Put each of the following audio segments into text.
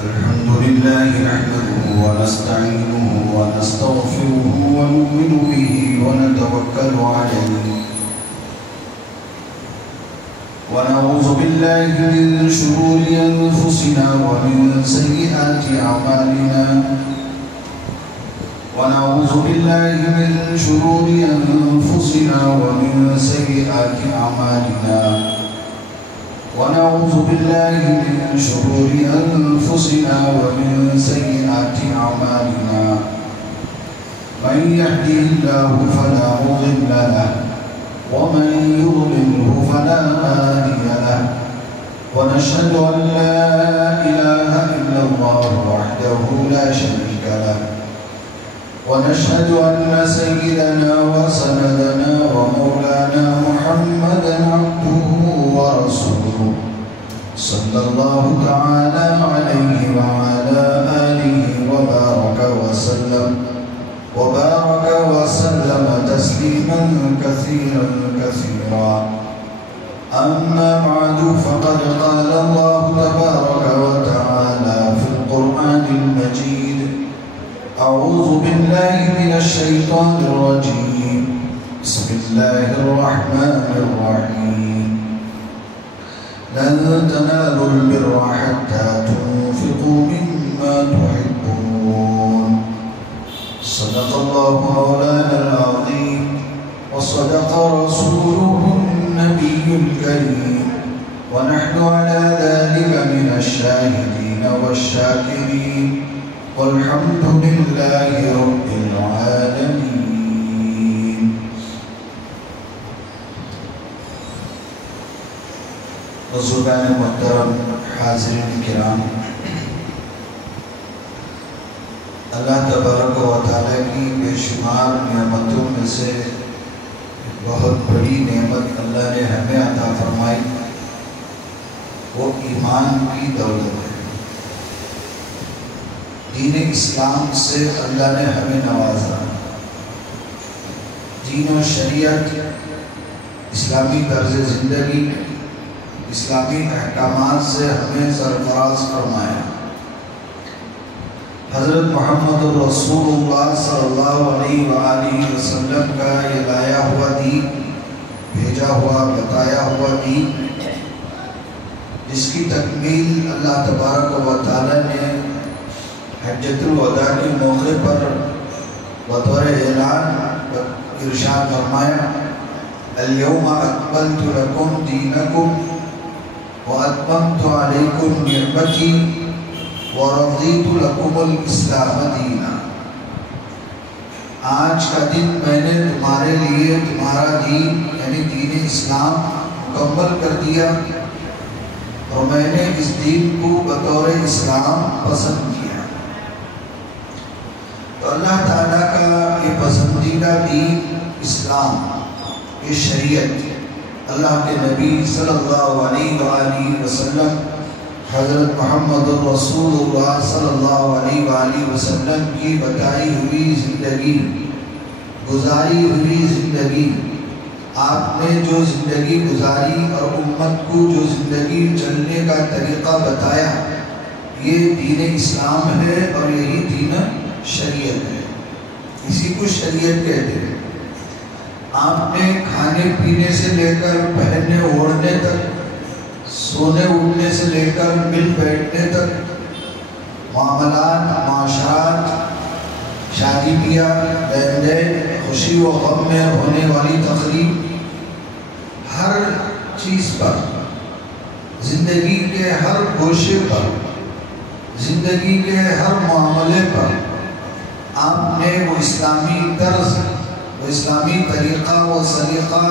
الحمد لله نحمده ونستعينه ونستغفره ونؤمن به ونتوكل عليه ونعوذ بالله من شرور أنفسنا ومن سيئات أعمالنا ونعوذ بالله من شرور أنفسنا ومن سيئات أعمالنا ونعوذ بالله من شرور أنفسنا ومن سيئات أعمالنا من يهده الله فلا مضل له ومن يضلله فلا هادي له ونشهد أن لا إله إلا الله وحده لا شريك له ونشهد أن سيدنا وسندنا ومولانا محمدا عبده ورسوله صلى الله تعالى عليه وعلى آله وبارك وسلم تسليما كثيرا كثيرا أما بعد فقد قال الله تبارك وتعالى في القرآن المجيد أعوذ بالله من الشيطان الرجيم بسم الله الرحمن الرحيم لن تنالوا البر حتى تنفقوا مما تحبون صدق الله مولانا العظيم وصدق رسوله النبي الكريم ونحن على ذلك من الشاهدين والشاكرين والحمد لله رب العالمين. بزرگان محترم، حاضرین کرام، اللہ تبارک و تعالیٰ کی بے شمار نعمتوں میں سے بہت بڑی نعمت اللہ نے ہمیں عطا فرمائی، وہ ایمان کی دولت ہے۔ دین اسلام سے اللہ نے ہمیں نوازا۔ دین و شریعت، اسلامی طرز زندگی، اسلامی احکامات سے ہمیں سرفراز فرمایا۔ حضرت محمد رسول اللہ صلی اللہ علیہ وآلہ وسلم کا یہ لایا ہوا دین، بھیجا ہوا بتایا ہوا دین، جس کی تکمیل اللہ تبارک و تعالی نے حجۃ الوداع کے موقع پر بطور اعلان ارشاد فرمایا، اليوم اکملت لکم دینکم واتممت علیکم نعمتی ورضیت لکم الاسلام دینا۔ آج کا دن میں نے تمہارے لیے تمہارا دین یعنی دین اسلام مکمل کر دیا اور میں نے اس دین کو بطور اسلام پسند کیا۔ تو اللہ تعالیٰ کا یہ پسندیدہ دین اسلام، یہ شریعت، اللہ کے نبی صلی اللہ علیہ وآلہ وسلم، حضرت محمد رسول اللہ صلی اللہ علیہ وآلہ وسلم کی بتائی ہوئی زندگی، گزاری ہوئی زندگی، آپ نے جو زندگی گزاری اور امت کو جو زندگی چلنے کا طریقہ بتایا، یہ دین اسلام ہے اور یہی دین شریعت ہے۔ اسی کو شریعت کہتے ہیں۔ آپ نے کھانے پینے سے لے کر پہننے اوڑھنے تک، سونے اٹھنے سے لے کر مل بیٹھنے تک، معاملات، معاشرات، شادی بیاہ، لین دین، خوشی و غم میں ہونے والی تقریب، ہر چیز پر، زندگی کے ہر گوشے پر، زندگی کے ہر معاملے پر آپ نے وہ اسلامی طرز، وہ اسلامی طریقہ، وہ سلیقہ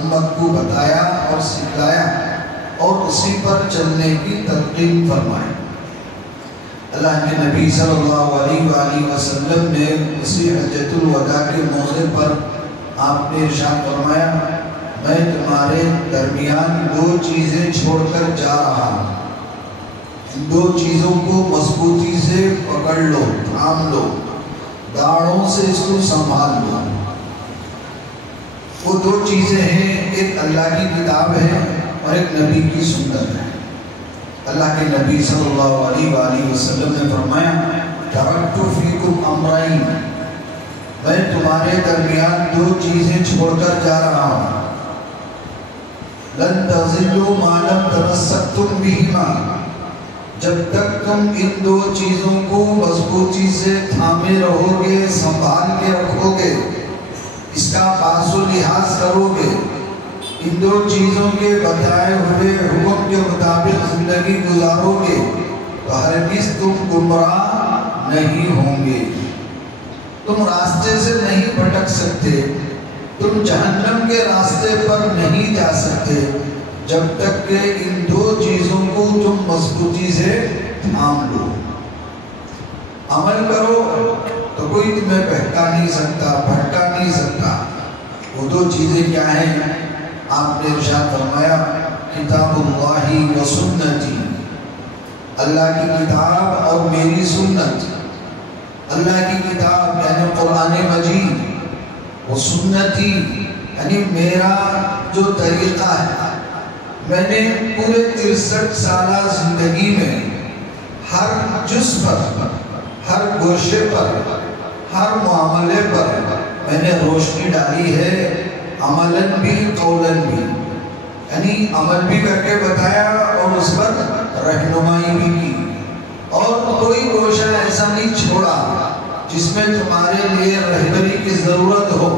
امت کو بتایا اور سکھلایا اور اسی پر چلنے کی تلقین فرمائی۔ اللہ کے نبی صلی اللہ علیہ وآلہ وسلم نے اسی حجۃ الوداع کے موقع پر آپ نے ارشاد فرمایا، میں تمہارے درمیان دو چیزیں چھوڑ کر جا رہا ہوں، ان دو چیزوں کو مضبوطی سے پکڑ لو، تھام لو، داڑھوں سے اس کو سنبھال لو۔ وہ دو چیزیں ہیں، ایک اللہ کی کتاب ہے اور ایک نبی کی سنت ہے۔ اللہ کے نبی صلی اللہ علیہ وآلہ وسلم نے فرمایا ترکت فیکم امرین، میں تمہارے درمیان دو چیزیں چھوڑ کر جا رہا ہوں، لن تضلوا ما لم تمسکتم بہما، جب تک تم ان دو چیزوں کو مضبوطی سے تھامے رہو گے، سنبھال کے رکھو گے، اس کا پاس و لحاظ کرو گے، ان دو چیزوں کے بتائے ہوئے حکم کے مطابق زندگی گزارو گے تو ہرگز تم گمراہ نہیں ہوں گے، تم راستے سے نہیں بھٹک سکتے، تم جہنم کے راستے پر نہیں جا سکتے جب تک کہ ان دو چیزوں کو تم مضبوطی سے تھام لو۔ عمل کرو تو کوئی تمہیں بہکا نہیں سکتا، بھٹکا نہیں سکتا۔ وہ دو چیزیں کیا ہیں؟ آپ نے ارشاد فرمایا کتاب اللہ و سنتی، اللہ کی کتاب اور میری سنت۔ اللہ کی کتاب یعنی قرآن مجید، و سنتی یعنی میرا جو طریقہ ہے، میں نے پورے 63 سالہ زندگی میں ہر جز پر، ہر گوشے پر، ہر معاملے پر میں نے روشنی ڈالی ہے، عملاً بھی قولاً بھی، یعنی عمل بھی کر کے بتایا اور اس پر رہنمائی بھی کی، اور کوئی گوشہ ایسا نہیں چھوڑا جس میں تمہارے لیے رہبری کی ضرورت ہو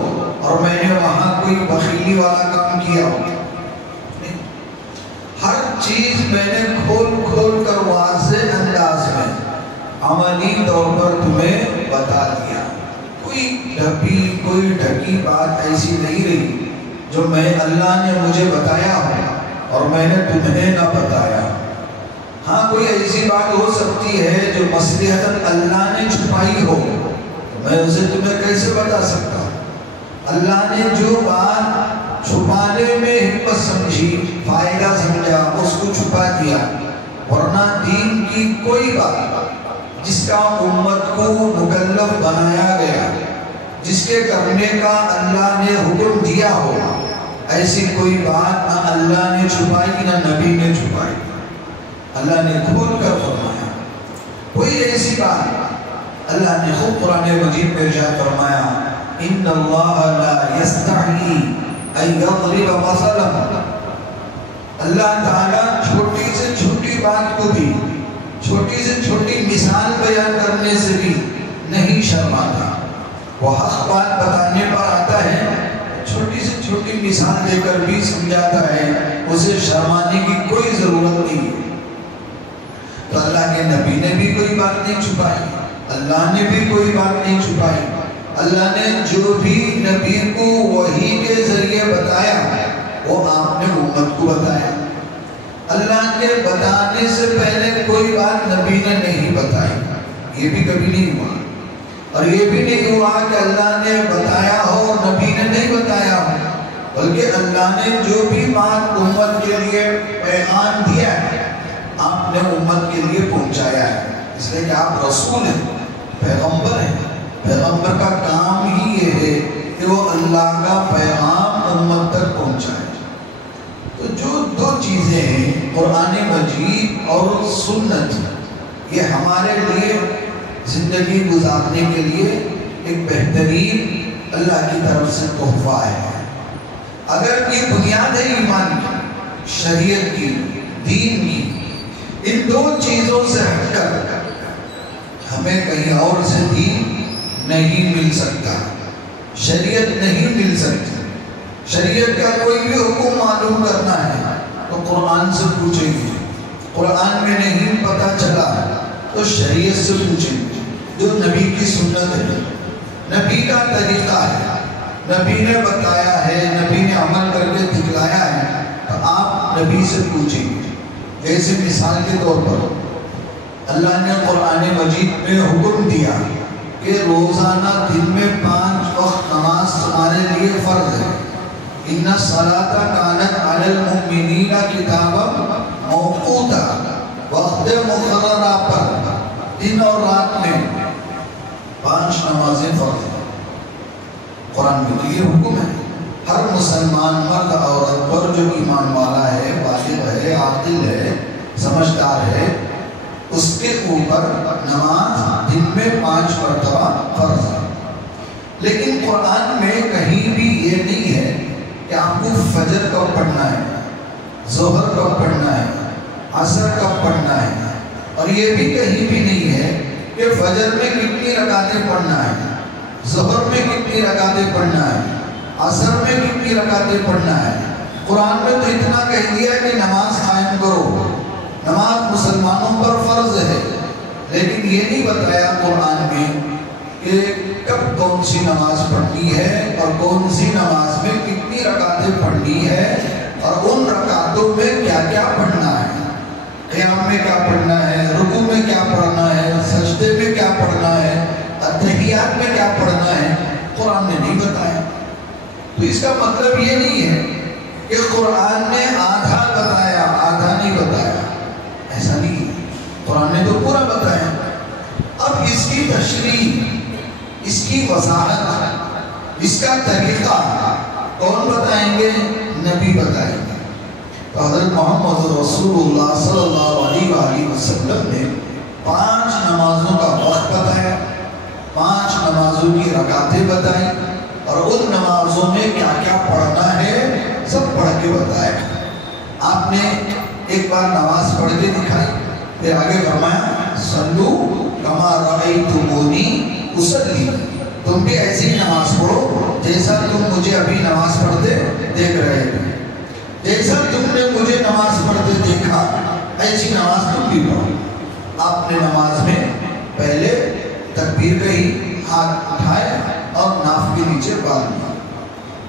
اور میں نے وہاں کوئی بخیلی والا کام کیا ہو۔ ہر چیز میں نے کھول کھول کر واضح انداز میں عملی طور پر تمہیں بتا دیا، کوئی ڈھپی کوئی ڈھکی بات ایسی نہیں رہی جو میں اللہ نے مجھے بتایا ہو اور میں نے تمہیں نہ بتایا۔ ہاں کوئی ایسی بات ہو سکتی ہے جو مصلحتاً اللہ نے چھپائی ہو، میں اسے تمہیں کیسے بتا سکتا ہوں؟ اللہ نے جو بات چھپانے میں حکمت سمجھی، فائدہ سمجھا، اس کو چھپا دیا، ورنہ دین کی کوئی بات جس کا امت کو مکلف بنایا گیا، جس کے کرنے کا اللہ نے حکم دیا ہو، ایسی کوئی بات نہ اللہ نے چھپائی نہ نبی نے چھپائی، اللہ نے کھول کر فرمایا۔ کوئی ایسی بات اللہ نے خود قرآن مجید میں ارشاد فرمایا ان اللہ لا یستحیی ان یضرب مثلا، اللہ تعالیٰ چھوٹی سے چھوٹی بات کو بھی، چھوٹی سے چھوٹی مثال بیان کرنے سے بھی نہیں شرماتا۔ وہ حق بات بتانے پر آتا ہے، چھوٹی سے چھوٹی مثال دے کر بھی سمجھاتا ہے، اسے شرمانے کی کوئی ضرورت نہیں ہے۔ تو اللہ کے نبی نے بھی کوئی بات نہیں چھپائی، اللہ نے بھی کوئی بات نہیں چھپائی، اللہ نے جو بھی نبی کو وحی کے ذریعے بتایا وہ آپ نے امت کو بتایا۔ اللہ کے بتانے سے پہلے کوئی بات نبی نے نہیں بتائی، یہ بھی کبھی نہیں ہوا، اور یہ بھی نہیں ہوا کہ اللہ نے بتایا ہو اور نبی نے نہیں بتایا ہو، بلکہ اللہ نے جو بھی بات امت کے لیے پیغام دیا ہے آپ نے امت کے لیے پہنچایا ہے، اس لیے کہ آپ رسول ہیں، پیغمبر ہیں۔ پیغمبر کا کام ہی یہ ہے کہ وہ اللہ کا پیغام امت تک پہنچائے۔ تو جو دو چیزیں ہیں قرآن مجید اور سنت، یہ ہمارے لیے زندگی گزارنے کے لیے ایک بہترین اللہ کی طرف سے تحفہ ہے۔ اگر یہ بنیاد ہے ایمان کی، شریعت کی، دین کی، ان دو چیزوں سے ہٹ کر ہمیں کہیں اور سے دین نہیں مل سکتا، شریعت نہیں مل سکتی۔ شریعت کا کوئی بھی حکم معلوم کرنا ہے تو قرآن سے پوچھیں گے، قرآن میں نہیں پتہ چلا تو شریعت سے پوچھیں گے، جو نبی کی سنت ہے، نبی کا طریقہ ہے، نبی نے بتایا ہے، نبی نے عمل کر کے دکھلایا ہے، تو آپ نبی سے پوچھیں گے۔ جیسے مثال کے طور پر اللہ نے قرآن مجید میں حکم دیا کہ روزانہ دن میں 5 وقت نماز تمہارے لیے فرض ہے۔ ان الصلاۃ کانت علی المؤمنین کتابا موقوتا، وقت مقررہ پر دن اور رات میں 5 نمازیں فرض ہیں۔ قرآن میں یہ حکم ہے، ہر مسلمان مرد عورت پر جو ایمان والا ہے، بالغ ہے، عاقل ہے، سمجھدار ہے، اس کے اوپر نماز دن میں 5 مرتبہ فرض ہے۔ لیکن قرآن میں کہیں بھی یہ نہیں ہے کہ آپ کو فجر کب پڑھنا ہے، ظہر کب پڑھنا ہے، عصر کب پڑھنا ہے، اور یہ بھی کہیں بھی نہیں ہے کہ فجر میں کتنی رکعتیں پڑھنا ہے، ظہر میں کتنی رکعتیں پڑھنا ہے، عصر میں کتنی رکعتیں پڑھنا ہے۔ قرآن میں تو اتنا کہہ دیا کہ نماز قائم کرو، نماز مسلمانوں پر فرض ہے، لیکن یہ نہیں بتایا قرآن میں کہ کب کون سی نماز پڑھنی ہے اور کون سی نماز میں کتنی رکعتیں پڑھنی ہے، اور ان رکعتوں میں کیا کیا پڑھنا ہے، قیام میں کیا پڑھنا ہے، رکوع میں کیا پڑھنا ہے، سجدے میں کیا پڑھنا ہے، اتحیات میں کیا پڑھنا ہے، قرآن نے نہیں بتایا۔ تو اس کا مطلب یہ نہیں ہے کہ قرآن نے آدھا بتایا آدھا نہیں بتایا، ایسا نہیں ہے، قرآن نے تو پورا بتایا۔ اب اس کی تشریح، اس کی وضاحت، اس کا طریقہ کون بتائیں گے؟ نبی بتائیں گے۔ تو حضرت محمد رسول اللہ صلی اللہ علیہ وآلہ وسلم نے 5 نمازوں کا وقت بتایا، 5 نمازوں کی رکعتیں بتائیں، اور ان نمازوں میں کیا کیا پڑھنا ہے سب پڑھ کے بتایا۔ آپ نے ایک بار نماز پڑھ کے دکھائی، پھر آگے فرمایا صلو کما رأیتمونی اصلی، تم بھی ایسی نماز پڑھو جیسا تم مجھے ابھی نماز پڑھتے دیکھ رہے ہیں، جیسا تم نے مجھے نماز پڑھتے دیکھا ایسی نماز تم بھی پڑھو۔ آپ نے نماز میں پہلے تکبیر کہی، ہاتھ اٹھائے اور ناف کے نیچے باندھ لیا،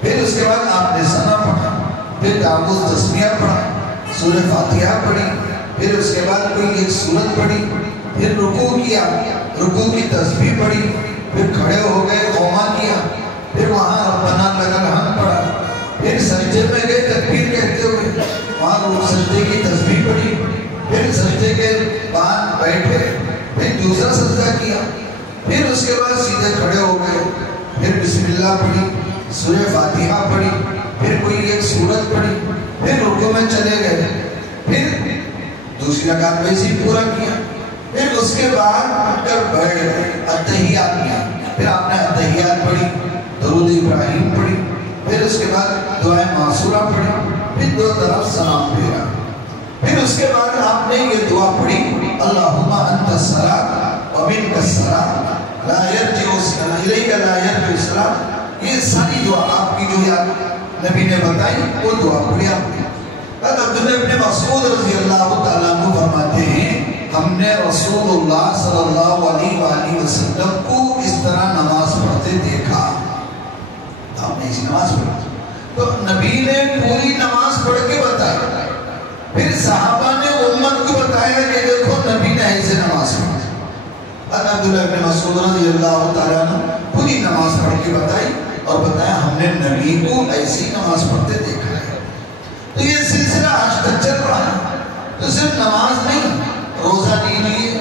پھر اس کے بعد آپ نے ثنا پڑھا، پھر تعوذ تسمیہ پڑھا، سورہ فاتحہ پڑھی، پھر اس کے بعد کوئی ایک سورت پڑھی، پھر رکوع کیا، رکوع کی تسبیح پڑھی، پھر کھڑے ہو گئے قوما کیا، پھر وہاں ربنا لک الحمد پڑھا، پھر سجدے میں گئے تکبیر کہتے ہوئے، وہاں سجدے کی تسبیح پڑھی، پھر سجدے کے بعد بیٹھے، پھر دوسرا سجدہ کیا، پھر اس کے بعد سیدھے کھڑے ہو گئے، پھر بسم اللہ پڑھی، سورہ فاتحہ پڑھی، پھر کوئی ایک سورت پڑھی، پھر رکوع میں چلے گئے، پھر دوسری رکعت ویسے ہی پورا کیا، پھر اس کے بعد اٹھ کر بیٹھ گئے، اتحیات کیا، پھر آپ نے اتحیات پڑھی، درود ابراہیم پڑھی، پھر اس کے بعد دعائے معصورہ پڑھی، پھر دو طرف سلام پھیرا، پھر اس کے بعد آپ نے یہ دعا پڑھی اللہم انت السلام ومنک السلام لا یرجع الیک لا یرجع السلام، یہ ساری دعا آپ کی جو یاد نبی نے بتائی وہ دعا پڑھی آپ نے۔ عبداللہ ابن مسعود رضی اللہ تعالیٰ عنہ فرماتے ہیں ہم نے رسول اللہ صلی اللہ علیہ وآلہ وسلم کو اس طرح نماز پڑھتے دیکھا، ہم نے اسی نماز پڑھی، تو نبی نے پوری نماز پڑھ کے بتایا، پھر صحابہ نے امت کو بتایا کہ دیکھو نبی نے ایسے نماز پڑھی۔ عبداللہ ابن مسعود رضی اللہ تعالیٰ عنہ پوری نماز پڑھ کے بتائی اور بتایا ہم نے نبی کو ایسی نماز پڑھتے دیکھا ہے۔ تو یہ سلسلہ آج تک چل رہا ہے، تو صرف نماز نہیں، روزہ لیجیے،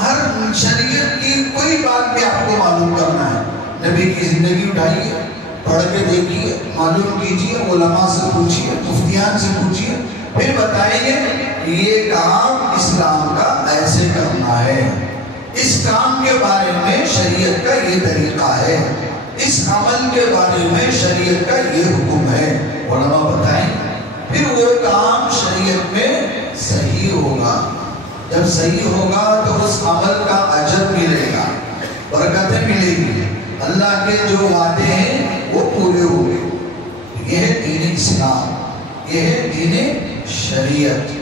ہر شریعت کی کوئی بات بھی آپ کو معلوم کرنا ہے، نبی کی زندگی اٹھائیے، پڑھ کے دیکھیے، معلوم کیجیے، علماء سے پوچھیے، مفتیان سے پوچھیے، پھر بتائیے یہ کام اسلام کا ایسے کرنا ہے، اس کام کے بارے میں شریعت کا یہ طریقہ ہے، اس عمل کے بارے میں شریعت کا یہ حکم ہے، علماء بتائیں، پھر وہ کام شریعت میں صحیح ہوگا، جب صحیح ہوگا تو اس عمل کا اجر ملے گا، برکتیں ملے گی، اللہ کے جو وعدے ہیں وہ پورے ہوں گے۔ یہ ہے دین اسلام، یہ ہے دین شریعت۔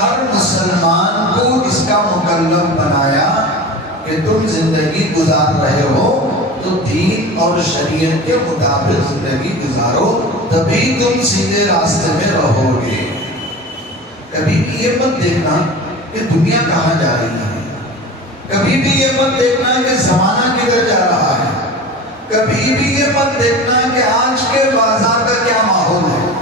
ہر مسلمان کو اس کا مکلف بنایا کہ تم زندگی گزار رہے ہو تو دین اور شریعت کے مطابق زندگی گزارو، تبھی تم سیدھے راستے میں رہو گے۔ کبھی بھی یہ مت دیکھنا کہ دنیا کہاں جا رہی ہے، کبھی بھی یہ مت دیکھنا کہ زمانہ کدھر جا رہا ہے، کبھی بھی یہ مت دیکھنا کہ آج کے بازار کا کیا ماحول ہے،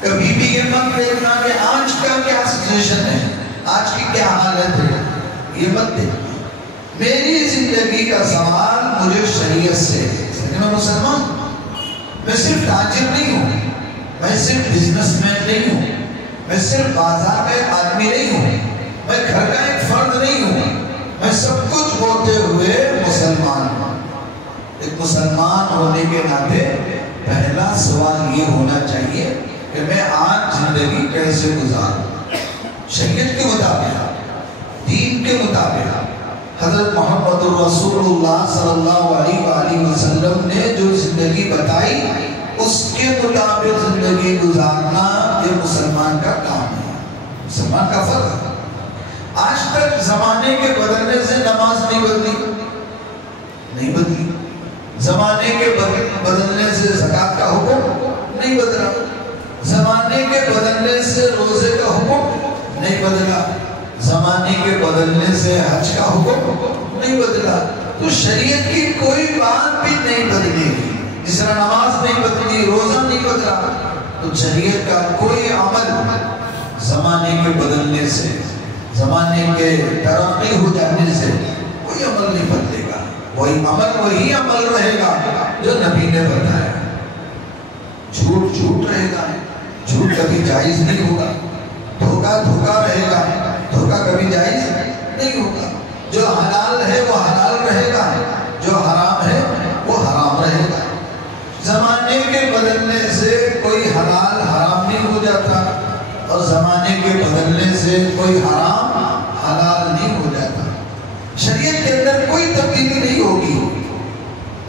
کبھی بھی یہ مت دیکھنا کہ آج کا کیا سچویشن ہے، آج کی کیا حالت ہے، یہ مت دیکھنا۔ میری زندگی کا سوال مجھے شریعت سے ہے، میں مسلمان، میں صرف تاجر نہیں ہوں، میں صرف بزنس مین نہیں ہوں، میں صرف بازار کا ایک آدمی نہیں ہوں، میں گھر کا ایک فرد نہیں ہوں، میں سب کچھ ہوتے ہوئے مسلمان ہوں۔ ایک مسلمان ہونے کے ناطے پہلا سوال یہ ہونا چاہیے کہ میں آج زندگی کیسے گزاروں؟ شریعت کے مطابق، دین کے مطابق، حضرت محمد رسول اللہ صلی اللہ علیہ وآلہ وسلم نے جو زندگی بتائی اس کے مطابق زندگی گزارنا یہ مسلمان کا کام ہے، مسلمان کا فرض ہے۔ آج تک زمانے کے بدلنے سے نماز نہیں بدلی، زمانے کے بدلنے سے زکوٰۃ کا حکم نہیں بدلا، زمانے کے بدلنے سے روزے کا حکم نہیں بدلا، زمانے کے بدلنے سے حج کا حکم نہیں بدلا۔ تو شریعت کی کوئی بات بھی نہیں بدلی، جس طرح نماز نہیں بدلی، روزہ نہیں بدلا، تو شریعت کا کوئی عمل زمانے کے بدلنے سے، زمانے کے ترقی ہو جانے سے کوئی عمل نہیں بدلے گا۔ وہی عمل رہے گا جو نبی نے بتایا۔ جھوٹ رہے گا، جھوٹ کبھی جائز نہیں ہوگا، دھوکہ رہے گا، دھوکہ کبھی جائز نہیں ہوگا۔ جو حلال ہے وہ حلال رہے گا، جو حرام ہے وہ حرام رہے گا۔ زمانے کے بدلنے سے کوئی حلال حرام نہیں ہو جاتا، اور زمانے کے بدلنے سے کوئی حرام حلال نہیں ہو جاتا۔ شریعت کے اندر کوئی تبدیلی نہیں ہوگی۔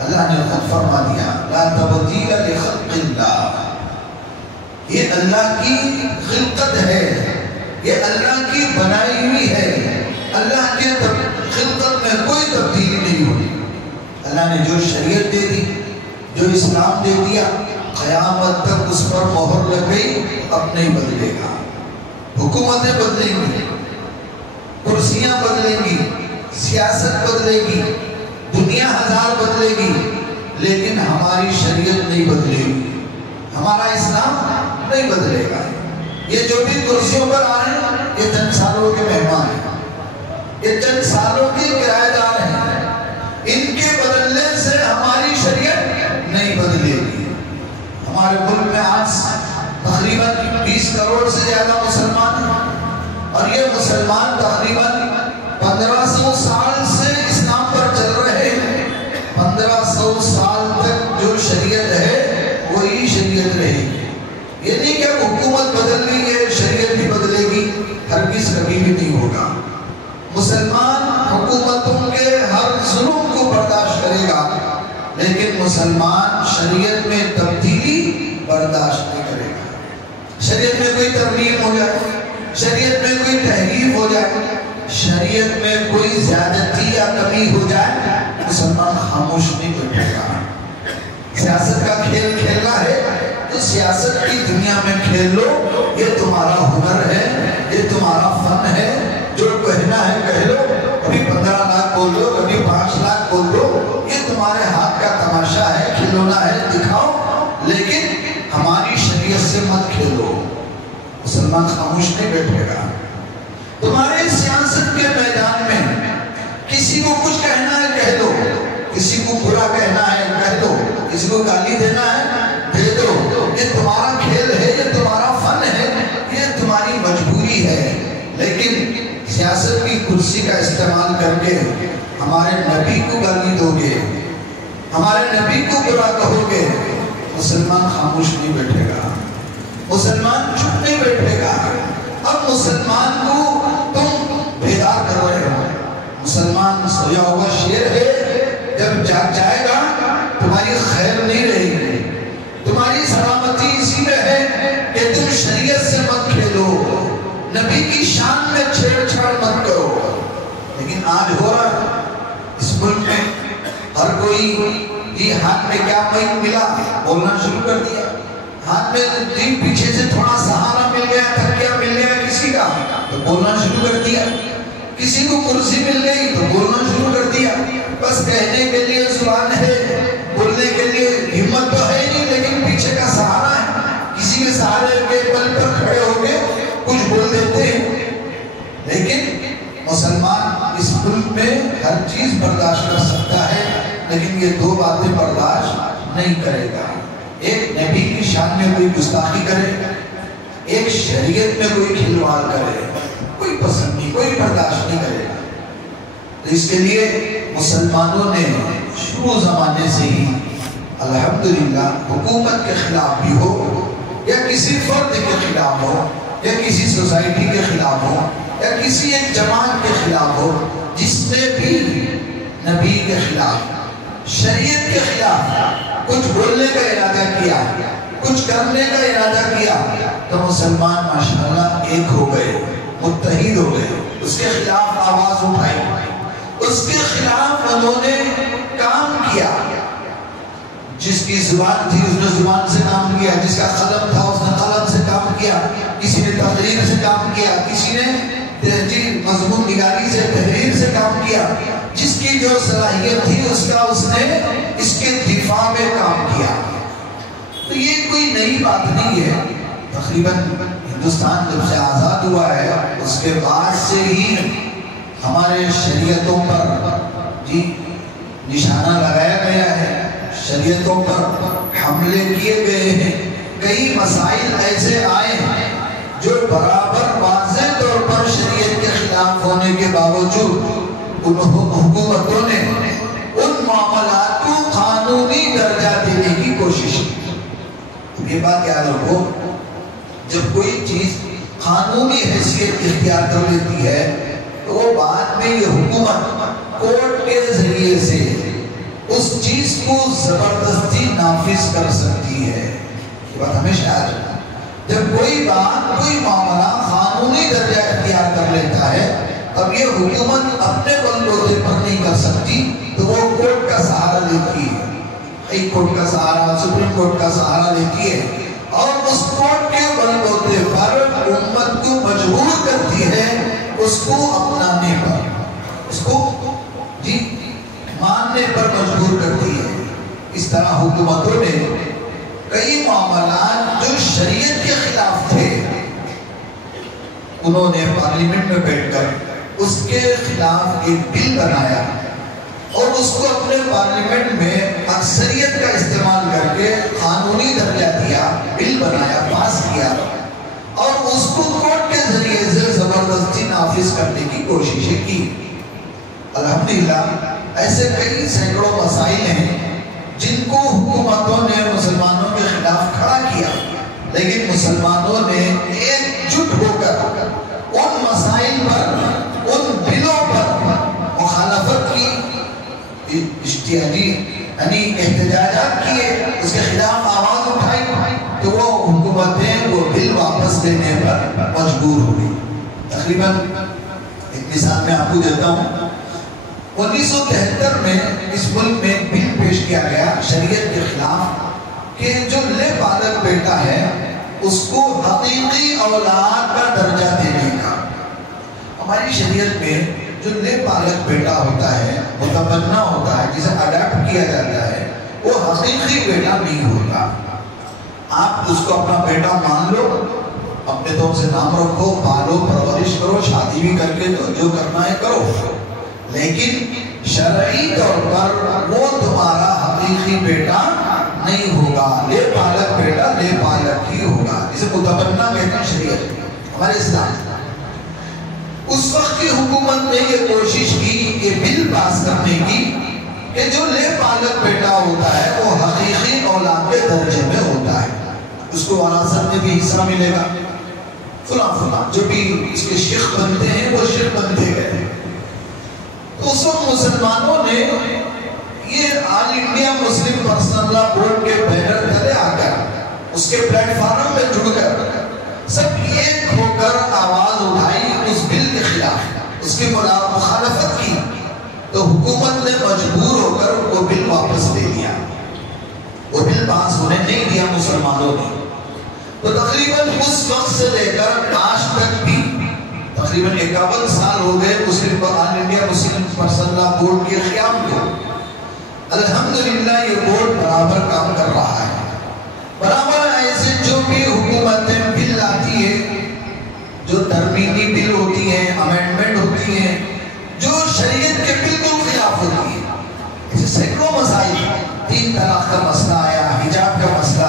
اللہ نے خود فرما دیا لا تبدیل لخلق اللہ، یہ اللہ کی خلقت ہے، یہ اللہ کی بنائی ہوئی ہے، اللہ کے خلقت میں کوئی تبدیلی نہیں ہوگی۔ اللہ نے جو شریعت دے دی، جو اسلام دے دیا، قیامت تک اس پر مہر لگ گئی، اب نہیں بدلے گا۔ حکومتیں بدلیں گی، کرسیاں بدلیں گی، سیاست بدلے گی، دنیا ہزار بدلے گی، لیکن ہماری شریعت نہیں بدلے گی، ہمارا اسلام نہیں بدلے گا۔ یہ جو بھی کرسیوں پر آئے یہ چند سالوں کے مہمان ہیں، یہ چند سالوں کے کرایہ دار ہیں، ان کے بدلنے سے ہماری شریعت نہیں بدلے گی۔ ہمارے ملک میں آج تقریباً 20 کروڑ سے زیادہ مسلمان ہیں، اور یہ مسلمان تقریباً 1500 سال سے اسلام پر چل رہے ہیں۔ 1500 سال تک جو شریعت ہے وہی شریعت رہے گی۔ یہ نہیں کہ حکومت بدل گئی ہے شریعت بھی بدلے گی، ہرگز کبھی بھی نہیں ہوگا۔ مسلمان حکومتوں کے ہر ظلم کو برداشت کرے گا، لیکن مسلمان شریعت میں تبدیلی برداشت نہیں کرے گا۔ شریعت میں کوئی ترمیم ہو جائے، شریعت میں کوئی تحریف ہو جائے، شریعت میں کوئی زیادتی یا کمی ہو جائے، مسلمان خاموش نہیں بیٹھے گا۔ سیاست کا کھیل کھیلنا ہے تو سیاست کی دنیا میں کھیل لو، یہ تمہارا ہنر ہے، یہ تمہارا فن ہے، جو کہنا ہے کہہ لو، کبھی 15 لاکھ بول لو، کبھی 5 لاکھ بول لو، یہ تمہارے ہاتھ کا تماشا ہے، کھلونا ہے، دکھاؤ، لیکن ہماری شریعت سے مت کھیلو۔ مسلمان خاموش نہیں بیٹھے گا۔ تمہارے سیاست کے میدان میں کسی کو کچھ کہنا ہے کہہ دو، کسی کو برا کہنا ہے کہہ دو، کسی کو گالی دینا ہے دے دو، یہ تمہارا کھیل ہے، یہ تمہارا فن ہے، یہ تمہاری مجبوری ہے، لیکن سیاست کی کرسی کا استعمال کر کے ہمارے نبی کو گالی دو گے، ہمارے نبی کو برا کہو گے، مسلمان خاموش نہیں بیٹھے گا، مسلمان چپ نہیں بیٹھے گا۔ اب مسلمان کو تم بیدار کر رہے ہو۔ مسلمان سویا ہوا شیر ہے، جب جاگ جائے گا تمہاری خیر نہیں رہے گی، تمہاری سلامتی اسی میں ہے کہ تم شریعت سے مت کھیلو، نبی کی شان میں چھیڑ چھاڑ مت کرو۔ لیکن آج ہو رہا ہے اس ملک میں، ہر کوئی یہ ہاتھ میں کیا مائک ملا بولنا شروع کر دیا، ہاتھ میں دین پیچھے سے تھوڑا سہارا مل گیا، تھکیا مل گیا کسی کا تو بولنا شروع کر دیا، کسی کو کرسی مل گئی تو بولنا شروع کر دیا۔ بس کہنے کے لیے زبان ہے، بولنے کے لیے ہمت تو ہے نہیں، لیکن پیچھے کا سہارا ہے، کسی کے سہارے کے بل پر کھڑے ہو کے کچھ بول دیتے ہیں۔ لیکن مسلمان اس ملک میں ہر چیز برداشت کر سکتا ہے، لیکن یہ دو باتیں برداشت نہیں کرے گا۔ ایک نبی کی شان میں کوئی گستاخی کرے، ایک شریعت میں کوئی کھلواڑ کرے، کوئی پسند نہیں، کوئی برداشت نہیں کرے گا۔ تو اس کے لیے مسلمانوں نے شروع زمانے سے ہی الحمدللہ حکومت کے خلاف بھی ہو یا کسی فرد کے خلاف ہو یا کسی سوسائٹی کے خلاف ہو یا کسی ایک جماعت کے خلاف ہو، جس نے بھی نبی کے خلاف، شریعت کے خلاف کچھ بولنے کا ارادہ کیا، کچھ کرنے کا ارادہ کیا، تو مسلمان ماشاءاللہ ایک ہو گئے، متحد ہو گئے، اس کے خلاف آواز اٹھائی، اس کے خلاف انہوں نے کام کیا۔ جس کی زبان تھی اس نے زبان سے کام کیا، جس کا قلم تھا اس نے قلم سے کام کیا، کسی نے تقریر سے کام کیا، کسی نے مضمون نگاری سے، تحریر سے کام کیا، جس کی جو صلاحیت تھی اس نے اس کے دفاع میں کام کیا۔ تو یہ کوئی نئی بات نہیں ہے، تقریباً ہندوستان جب سے آزاد ہوا ہے اس کے بعد سے ہی ہمارے شریعتوں پر نشانہ لگایا گیا ہے، شریعتوں پر حملے کیے گئے ہیں۔ کئی مسائل ایسے آئے ہیں جو برابر واضح طور پر شریعت کے خلاف ہونے کے باوجود ان حکومتوں نے ان معاملات کو قانونی درجہ دینے کی کوشش کی۔ یہ بات یاد رکھو، جب کوئی چیز قانونی حیثیت اختیار کر لیتی ہے تو وہ بعد میں یہ حکومت کورٹ کے ذریعے سے اس چیز کو زبردستی نافذ کر سکتی ہے۔ یہ بات ہمیشہ یاد رکھنا، جب کوئی بات، کوئی معاملہ قانونی درجہ اختیار کر لیتا ہے اب یہ حکومت اپنے بلبوتے پر نہیں کر سکتی تو وہ کورٹ کا سہارا لیتی ہے، ہائی کورٹ کا سہارا، سپریم کورٹ کا سہارا لیتی ہے، اور اس کورٹ کے بلبوتے پر امت کو مجبور کرتی ہے اس کو اپنانے پر، اس کو ماننے پر مجبور کرتی ہے۔ اس طرح حکومتوں نے کئی معاملات جو شریعت کے خلاف تھے انہوں نے پارلیمنٹ میں بیٹھ کر اس کے خلاف ایک بل بنایا اور اس کو اپنے پارلیمنٹ میں اکثریت کا استعمال کر کے قانونی درجہ دیا، بل بنایا، پاس کیا، اور اس کو کورٹ کے ذریعے سے زبردستی نافذ کرنے کی کوششیں کی۔ الحمدللہ ایسے کئی سینکڑوں مسائل ہیں جن کو حکومتوں نے مسلمانوں کے خلاف کھڑا کیا، لیکن مسلمانوں نے ایک جٹ ہو کر ان مسائل پر، ان بلوں پر مخالفت کی، یعنی احتجاجات کیے، اس کے خلاف آواز اٹھائی، تو وہ حکومتیں وہ بل واپس لینے پر مجبور ہوئی۔ تقریباً ایک مثال میں آپ کو دیتا ہوں، 1973 میں اس ملک میں بل پیش کیا گیا شریعت کے خلاف کہ جو لے بالغ بیٹا ہے اس کو حقیقی اولاد کا درجہ دینے کا۔ ہماری شریعت میں جو لے بالغ بیٹا ہوتا ہے، متبنہ ہوتا ہے، جسے اڈاپٹ کیا جاتا ہے، وہ حقیقی بیٹا نہیں ہوتا۔ آپ اس کو اپنا بیٹا مان لو، اپنے طور سے نام رکھو، پالو، پرورش کرو، شادی بھی کر کے جو کرنا ہے کرو، لیکن شرعی طور پر وہ تمہارا حقیقی بیٹا نہیں ہوگا۔ لے بالغ بیٹا لے بالغ ہی ہوگا، اسے متبنہ کہتے ہیں شریعت ہمارے اسلام۔ اس وقت کی حکومت نے یہ کوشش کی کہ بل پاس کرنے کی کہ جو لے بالغ بیٹا ہوتا ہے وہ حقیقی اولاد کے درجے میں ہوتا ہے، اس کو وراثت میں بھی حصہ ملے گا، فلاں فلاں جو بھی اس کے شیخ بنتے ہیں وہ شیخ بنتے گئے۔ تو اس وقت مسلمانوں نے یہ آل انڈیا مسلم پرسنل لا بورڈ کے بینر تلے آ کر، اس کے پلیٹ فارم میں جڑ کر سب ایک ہو کر آواز اٹھائی اس بل کے خلاف، اس کی مخالفت کی، تو حکومت نے مجبور ہو کر وہ بل واپس لے لیا، وہ بل پاس ہونے نہیں دیا مسلمانوں نے۔ تو تقریباً اس وقت سے لے کر آج تک بھی تقریباً 51 سال ہو گئے مسلم آل انڈیا مسلم پرسنل لا بورڈ کے قیام کو۔ الحمدللہ یہ بورڈ برابر کام کر رہا ہے، برابر ایسے جو بھی حکومتیں بل لاتی ہے، جو ترمیمی بل ہوتی ہیں، امینڈمنٹ ہوتی ہیں، جو شریعت کے بالکل خلاف ہوتی ہے، ایسے سینکڑوں مسائل، 3 طلاق کا مسئلہ آیا، حجاب کا مسئلہ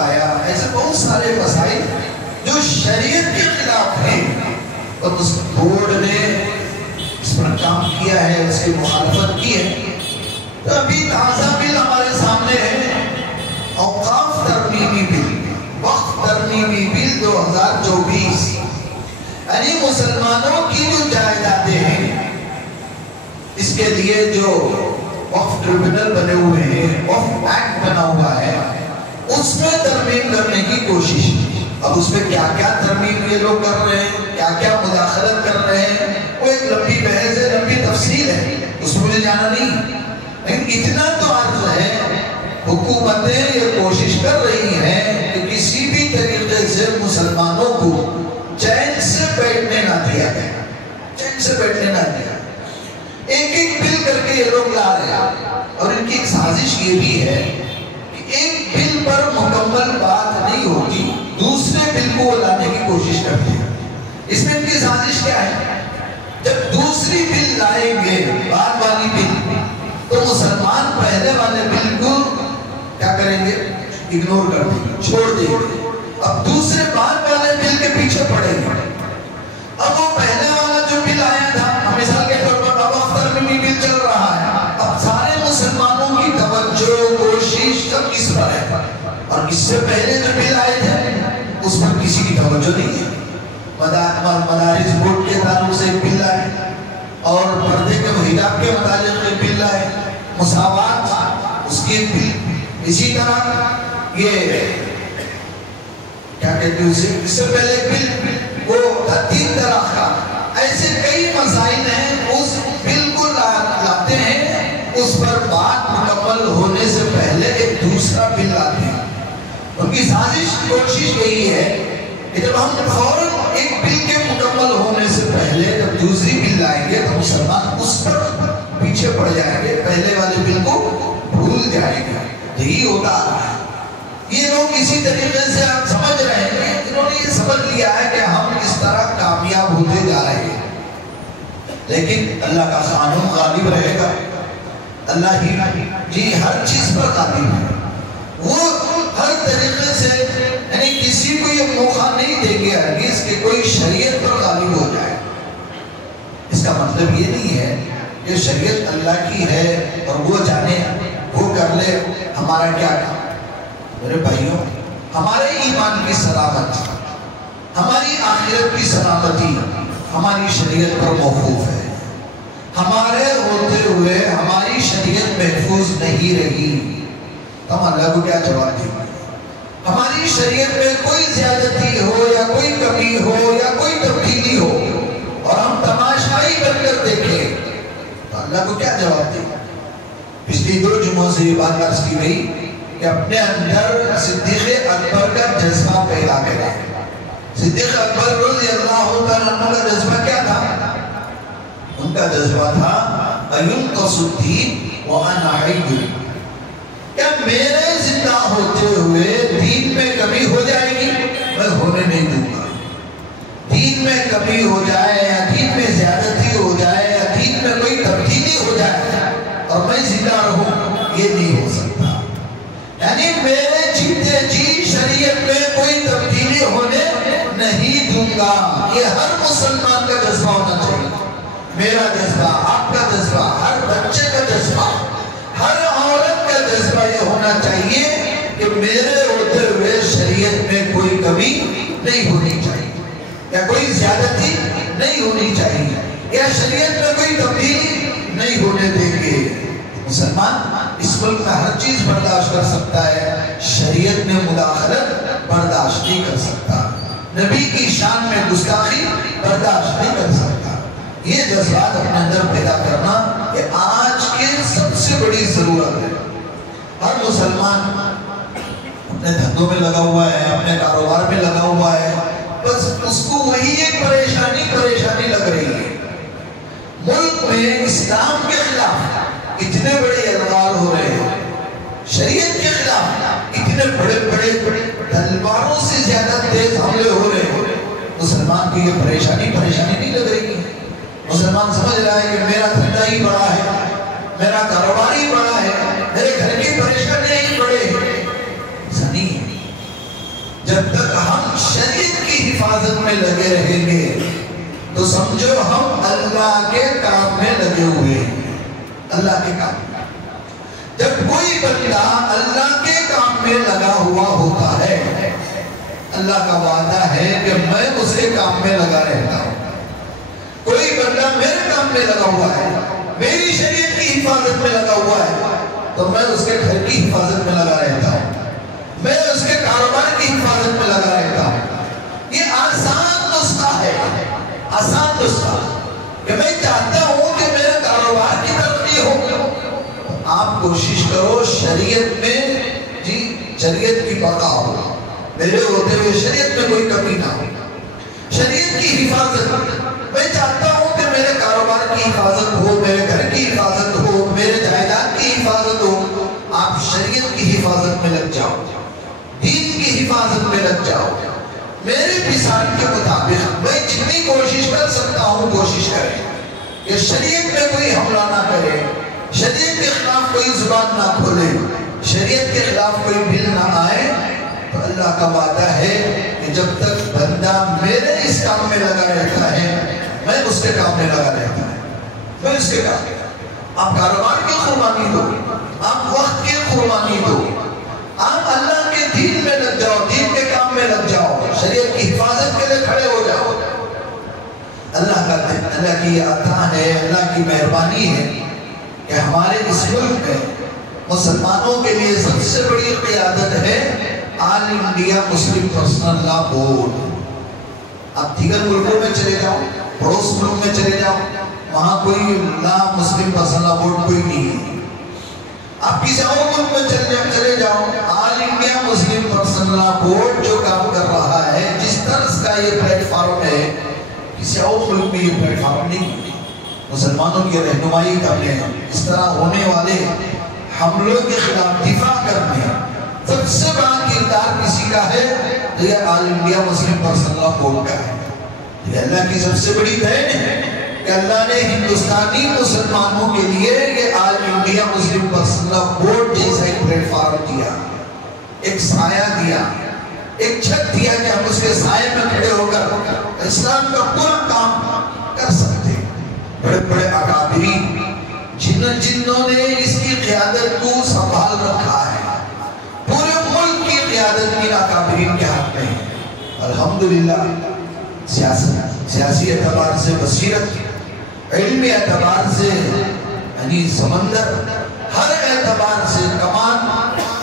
شریعت کے خلاف ہے اور اس بورڈ نے اس پر کام کیا ہے، اس کی مخالفت کی ہے، تو ابھی تازہ بل ہمارے سامنے ہے، اوقاف ترمیمی بل، وقف ترمیمی بل 2024، یعنی مسلمانوں کی جو جائیدادیں ہیں اس کے لیے جو وقف ٹریبیونل بنے ہوئے ہیں، وقف ایکٹ بنا ہوا ہے، اس میں ترمیم کرنے کی کوشش۔ اب اس میں کیا کیا ترمیم یہ لوگ کر رہے ہیں، کیا کیا مداخلت کر رہے ہیں، وہ ایک لمبی بحث ہے، لمبی تفصیل ہے، اس میں مجھے جانا نہیں، لیکن اتنا تو عرض ہے حکومتیں یہ کوشش کر رہی ہیں کہ کسی بھی طریقے سے مسلمانوں کو چین سے بیٹھنے نہ دیا گیا، چین سے بیٹھنے نہ دیا، ایک ایک بل کر کے یہ لوگ لا رہے ہیں، اور ان کی ایک سازش یہ بھی ہے کہ ایک بل پر مکمل بات نہیں ہوتی، دوسرے بل کو وہ لانے کی کوشش کرتے ہیں۔ اس میں ان کی سازش کیا ہے؟ جب دوسری بل لائیں گے، بعد والی بل، تو مسلمان پہلے والے بل کو کیا کریں گے؟ اگنور کر دیں گے، چھوڑ دیں گے، اب دوسرے بعد والے بل کے پیچھے پڑیں گے۔ اب وہ پہلے والا جو بل آیا تھا، مثال کے طور پر وقف ترمیمی بل چل رہا ہے، اب سارے مسلمانوں کی توجہ کوشش سب اس پر ہے، اور اس سے پہلے جو بل آئے تھے اس پر کسی کی توجہ نہیں ہے۔ مدارس بورڈ کے تعلق سے ایک بل آئے، اور پردے کے حجاب کے متعلق ایک بل آئے، مساوات اس کی ایک بل، اسی طرح یہ کیا کہتے ہیں اسے، اس سے پہلے بل وہ 3 طلاق کا، ایسے کئی مسائل ہیں، اس بل کو لاتے ہیں، اس پر بات مکمل ہونے سے پہلے ایک دوسرا بل لاتے ہیں۔ ان کی سازش کوشش یہی ہے کہ جب ہم فوراً ایک بل کے مکمل ہونے سے پہلے جب دوسری بل لائیں گے تو مسلمان اس پر پیچھے پڑ جائیں گے، پہلے والے بل کو بھول جائیں گے، یہی ہوتا آ رہا ہے۔ یہ لوگ اسی طریقے سے آپ سمجھ رہے ہیں، انہوں نے یہ سمجھ لیا ہے کہ ہم اس طرح کامیاب ہوتے جا رہے ہیں، لیکن اللہ کا قانون غالب رہے گا، اللہ ہی جی ہر چیز پر غالب ہے، وہ ہر طریقے سے، یعنی کسی کو یہ موقع نہیں دیں گے ہرگز کہ کوئی شریعت پر غالب ہو جائے۔ اس کا مطلب یہ نہیں ہے کہ شریعت اللہ کی ہے اور وہ جانے وہ کر لے، ہمارا کیا کام؟ میرے بھائیوں، ہمارے ایمان کی سلامت، ہماری آخرت کی سلامتی ہماری شریعت پر موقوف ہے۔ ہمارے ہوتے ہوئے ہماری شریعت محفوظ نہیں رہی، ہم اللہ کو کیا جواب دیں گے؟ ہماری شریعت میں کوئی زیادتی ہو یا کوئی کمی ہو یا کوئی تبدیلی ہو اور ہم تماشائی بن کر دیکھیں تو اللہ کو کیا جواب دیں؟ پچھلی 2 جمعوں سے یہ بات عرض کی گئی کہ اپنے اندر صدیق اکبر کا جذبہ پیدا کریں۔ صدیق اکبر رضی اللہ تعالیٰ عنہ کا جذبہ کیا تھا؟ ان کا جذبہ تھا اَيُنْقَصُ الدِّينُ وَأَنَا حَيٌّ، کیا میرے زندہ ہوتے ہوئے دین میں کمی ہو جائے گی؟ میں ہونے نہیں دوں گا۔ دین میں کمی ہو جائے یا دین میں زیادتی ہو جائے یا دین میں کوئی تبدیلی ہو جائے اور میں زندہ رہوں، یہ نہیں ہو سکتا۔ یعنی میرے جیتے جی شریعت میں کوئی تبدیلی ہونے نہیں دوں گا۔ یہ ہر مسلمان کا جذبہ ہونا چاہیے، میرا جذبہ، آپ کا جذبہ، ہر بچے کا جذبہ، ہر عورت کا جذبہ یہ ہونا چاہیے کہ میرے ہوتے ہوئے شریعت میں کوئی کمی نہیں ہونی چاہیے یا کوئی زیادتی نہیں ہونی چاہیے یا شریعت میں کوئی تبدیلی نہیں ہونے دیں گے۔ مسلمان اس ملک میں ہر چیز برداشت کر سکتا ہے، شریعت میں مداخلت برداشت نہیں کر سکتا، نبی کی شان میں گستاخی برداشت نہیں کر سکتا۔ یہ جذبات اپنے اندر پیدا کرنا یہ آج کے سب سے بڑی ضرورت ہے۔ ہر مسلمان اپنے دھندوں میں لگا ہوا ہے، اپنے کاروبار میں لگا ہوا ہے، بس اس کو وہی ایک پریشانی لگ رہی ہے۔ ملک میں اسلام کے خلاف اتنے بڑے الغار ہو رہے ہیں، شریعت کے خلاف اتنے بڑے تلواروں سے زیادہ تیز حملے ہو رہے ہیں، مسلمان کو یہ پریشانی نہیں لگ رہی ہے۔ مسلمان سمجھ رہا ہے کہ میرا دھندا ہی بڑا ہے، میرا کاروبار ہی بڑا ہے، میرے گھر کی پریشانیاں ہی بڑے ہیں۔ ایسا نہیں ہے۔ جب تک ہم شریعت کی حفاظت میں لگے رہیں گے تو سمجھو ہم اللہ کے کام میں لگے ہوئے ہیں. اللہ کے کام میں جب کوئی بندہ اللہ کے کام میں لگا ہوا ہوتا ہے اللہ کا وعدہ ہے کہ میں اس کے کام میں لگا رہتا ہوں. کوئی بندہ میرے کام میں لگا ہوا ہے, میری شریعت کی حفاظت میں لگا ہوا ہے, تو میں اس کے گھر کی حفاظت میں لگا رہتا ہوں, میں اس کے کاروبار کی حفاظت میں لگا رہتا ہوں. یہ آسان نسخہ ہے, آسان نسخہ کہ میں چاہتا ہوں کہ میرے کاروبار کی ترقی ہو. آپ کوشش کرو شریعت میں جی شریعت کی بقا ہو, میرے ہوتے ہوئے شریعت میں کوئی کمی نہ ہو, شریعت کی حفاظت. میں چاہتا ہوں کہ میرے کاروبار کی حفاظت ہو, میرے گھر کی حفاظت ہو, میرے جائیداد کی حفاظت ہو. آپ شریعت کی حفاظت میں لگ جاؤ, دین کی حفاظت میں لگ جاؤ. میرے مثال کے مطابق میں جتنی کوشش کر سکتا ہوں کوشش کریں کہ شریعت میں کوئی حملہ نہ کرے, شریعت کے خلاف کوئی زبان نہ کھولے, شریعت کے خلاف کوئی بل نہ آئے. تو اللہ کا وعدہ ہے کہ جب تک بندہ میرے اس کام میں لگا رہتا ہے میں اس کے کام میں لگا رہتا ہے, میں اس کے کام میں. آپ کاروبار کی قربانی دو, آپ وقت کی قربانی دو, آپ اللہ کے دین میں لگ جاؤ, دین کے کام میں لگ جاؤ, شریعت کی حفاظت کے لیے کھڑے ہو جاؤ. اللہ کی عطا ہے, اللہ کی مہربانی ہے کہ ہمارے اس ملک میں مسلمانوں کے لیے سب سے بڑی قیادت ہے آل انڈیا مسلم پرسنل لا بورڈ. آپ دیگر ملکوں میں چلے جاؤ, پڑوس ملک میں چلے جاؤ, وہاں کوئی لا مسلم پرسنل لا بورڈ کوئی نہیں ہے. آپ کسی اور ملک میں چلے جاؤ, آل انڈیا مسلم پرسنل لا بورڈ جو کام کر رہا ہے, جس طرح کا یہ پلیٹ فارم ہے, کسی اور ملک میں یہ پلیٹ فارم نہیں. مسلمانوں کی رہنمائی کرنے, اس طرح ہونے والے حملوں کے خلاف دفاع کرنے سب سے بڑا کردار کسی کا ہے تو یہ آل انڈیا مسلم پرسنل لا بورڈ کا ہے. یہ اللہ کی سب سے بڑی دین ہے کہ اللہ نے ہندوستانی مسلمانوں کے لیے یہ آل انڈیا مسلم پرسنل لا بورڈ جیسا ایک پلیٹ فارم دیا, ایک سایہ دیا, ایک چھت دیا کہ ہم اس کے سائے میں کھڑے ہو کر اسلام کا پورا کام کر سکتے. بڑے بڑے اکابرین جنہوں نے اس کی قیادت کو سنبھال رکھا ہے, پورے ملک کی قیادت کی اکابرین کے ہاتھ میں ہے. الحمدللہ سیاسی اعتبار سے بصیرت, علمی اعتبار سے یعنی سمندر, ہر اعتبار سے کمان,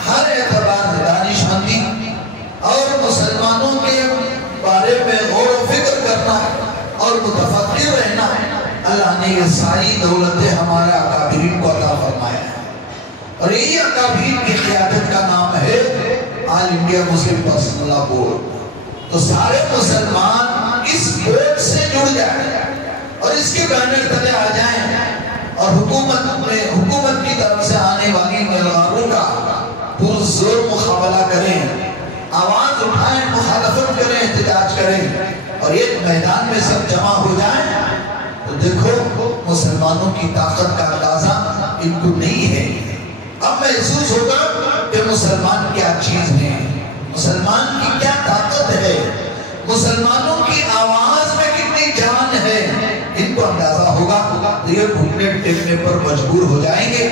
ہر اعتبار سے دانش مندی اور مسلمانوں کے بارے میں غور و فکر کرنا اور متفکر رہنا, اللہ نے یہ ساری دولتیں ہمارے اکابرین کو عطا فرمایا ہے. اور یہی اکابرین کی قیادت کا نام ہے آل انڈیا مسلم پرسنل لا بورڈ. تو سارے مسلمان اس بورڈ سے جڑ جائیں اور اس کے بینر تلے آ جائیں اور حکومت کی طرف سے آنے والی ملغاروں کا پرزور مقابلہ کریں, آواز اٹھائیں, مخالفت کریں, احتجاج کریں اور ایک میدان میں سب جمع ہو جائیں. تو دیکھو مسلمانوں کی طاقت کا اندازہ ان کو نہیں ہے. اب محسوس ہوگا کہ مسلمان کیا چیز ہے, مسلمان کی کیا طاقت ہے, مسلمانوں کی آواز میں کتنی جان ہے, ان کو اندازہ ہوگا. تو یہ گھٹنے ٹیکنے پر مجبور ہو جائیں گے.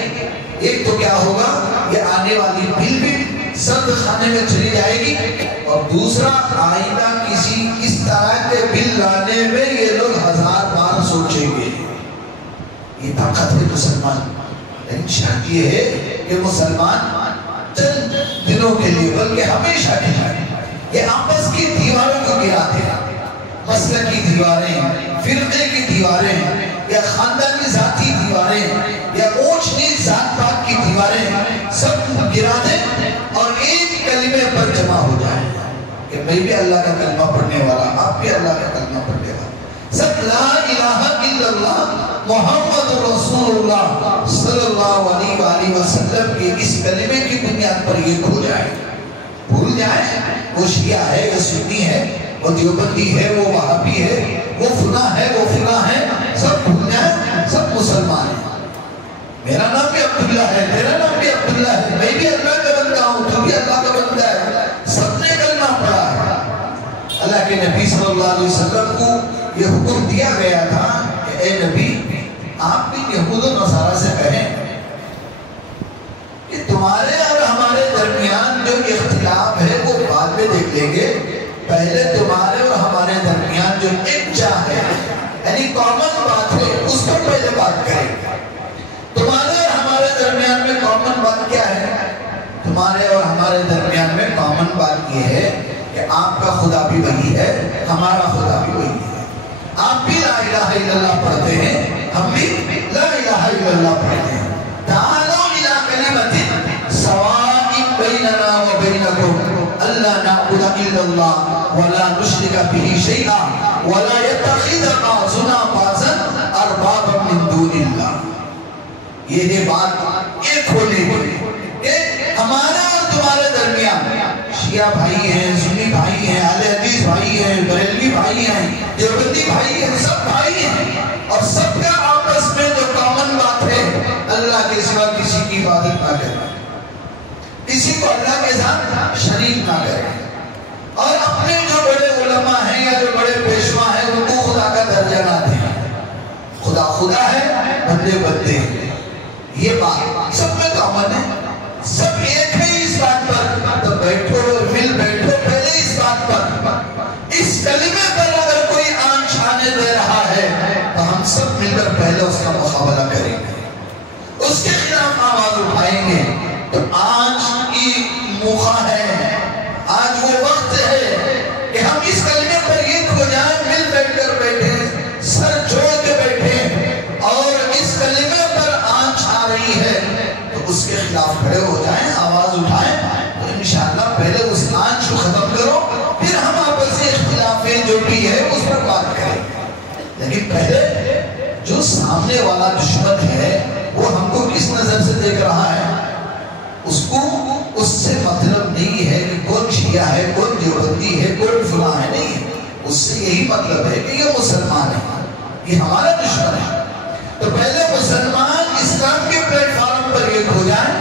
ایک تو کیا ہوگا, یہ آنے والی بل بھی سرد خانے میں چلی جائے گی, اور دوسرا آئندہ کسی اس طرح کے بل لانے میں یہ لوگ 1000 بار سوچیں گے. یہ طاقت ہے مسلمان. لیکن شرط یہ ہے کہ مسلمان چند دنوں کے لیے بلکہ ہمیشہ کے لیے یہ آپس کی دیواروں کو گراتے ہیں, مسلک کی دیواریں, فرقے کی دیواریں, یا خاندانی ذاتی دیواریں, یا اونچ نیچ ذات پات کی دیواریں سب گرا دیں اور ایک کلمے پر جمع ہو جائیں کہ میں بھی اللہ کا کلمہ پڑھنے والا, آپ بھی اللہ کا کلمہ پڑھنے والا, سب لا الہ الا اللہ محمد رسول اللہ صلی اللہ علیہ وآلہ وسلم کے اس کلمے کی بنیاد پر یہ کھو جائے. بھول جائیں وہ شیعہ ہے, وہ سنی ہے, وہ دیوبندی ہے, وہ وہابی ہے, وہ فلاں ہے, وہ فلاں ہے, سب بھول جائیں, سب مسلمان ہیں. میرا نام بھی عبداللہ ہے, تیرا نام بھی عبداللہ ہے, میں بھی اللہ کا بندہ ہوں, تو بھی اللہ کا بندہ ہے, سب نے کلمہ پڑھا ہے. اللہ کے نبی نبی صلی اللہ علیہ وسلم کو یہ حکم دیا گیا تھا کہ اے نبی آپ بھی یہود و نصارہ سے کہیں کہ تمہارے اور ہمارے درمیان جو اختلاف ہے وہ بعد میں دیکھ لیں گے، پہلے تمہارے اور ہمارے درمیان جو ایک چاہ ہے یعنی کامن بات ہے اس پر پہلے بات کریں گے۔ تمہارے اور ہمارے درمیان میں کامن بات کیا ہے؟ تمہارے اور ہمارے درمیان میں کامن بات یہ ہے کہ آپ کا خدا بھی وہی ہے، ہمارا خدا بھی وہی ہے۔ آپ بھی لا الہ الا اللہ پڑھتے ہیں، ہم بھی لا الہ الا اللہ پڑھتے ہیں۔ تعالوا الی کلمۃ سواء بیننا و بینکم الا نعبد الا اللہ ولا نشرک بہ شیئا ولا یتخذ بعضنا بعضا اربابا من دون اللہ۔ یہ ہے بات ایک ہونے کی کہ ہمارا اور تمہارے درمیان شیعہ بھائی ہیں، سنی بھائی ہیں، اہل حدیث بھائی ہیں، بریلوی بھائی ہیں، دیوبندی بھائی ہیں، سب بھائی ہیں، اور سب کا آپس میں جو کامن بات ہے اللہ کے سوا کسی کی عبادت نہ کریں، کسی کو اللہ کے ساتھ شریک نہ کریں، اور اپنے جو بڑے علماء ہیں یا جو بڑے پیشوا ہیں ان کو خدا کا درجہ نہ دیں۔ خدا خدا ہے، بندے بندے ہیں، یہ بات سب میں کامن ہے، سب ایک ہے اس بات پر۔ تو بیٹھو، مل بیٹھو پہلے اس بات پر، اس کلمے پر اگر کوئی آنچ آنے دے رہا ہے تو ہم سب مل کر پہلے اس کا مقابلہ کریں گے، اس کے خلاف آواز اٹھائیں گے۔ تو آج کی موقع ہے، آج وہ وقت ہے کہ ہم اس کلمے پر ایک ہو جائیں، مل بیٹھ کر بیٹھیں، سر جوڑ کے بیٹھیں، اور اس کلمے پر آنچ آ رہی ہے تو اس کے خلاف کھڑے ہو جائیں، آواز اٹھائیں، تو انشاءاللہ پہلے اس آنچ کو ختم کرو، پھر ہم آپسی اختلافیں جو بھی ہے اس پر بات کریں۔ لیکن پہلے جو سامنے والا دشمن ہے وہ ہم کو کس نظر سے دیکھ رہا ہے، اس کو اس سے مطلب نہیں ہے کہ کون شیعہ ہے، کون دیوبندی ہے، کون فلاں ہے، نہیں ہے، اس سے یہی مطلب ہے کہ یہ مسلمان ہے، یہ ہمارا دشمن ہے۔ تو پہلے مسلمان اسلام کے پلیٹ فارم پر ایک ہو جائیں،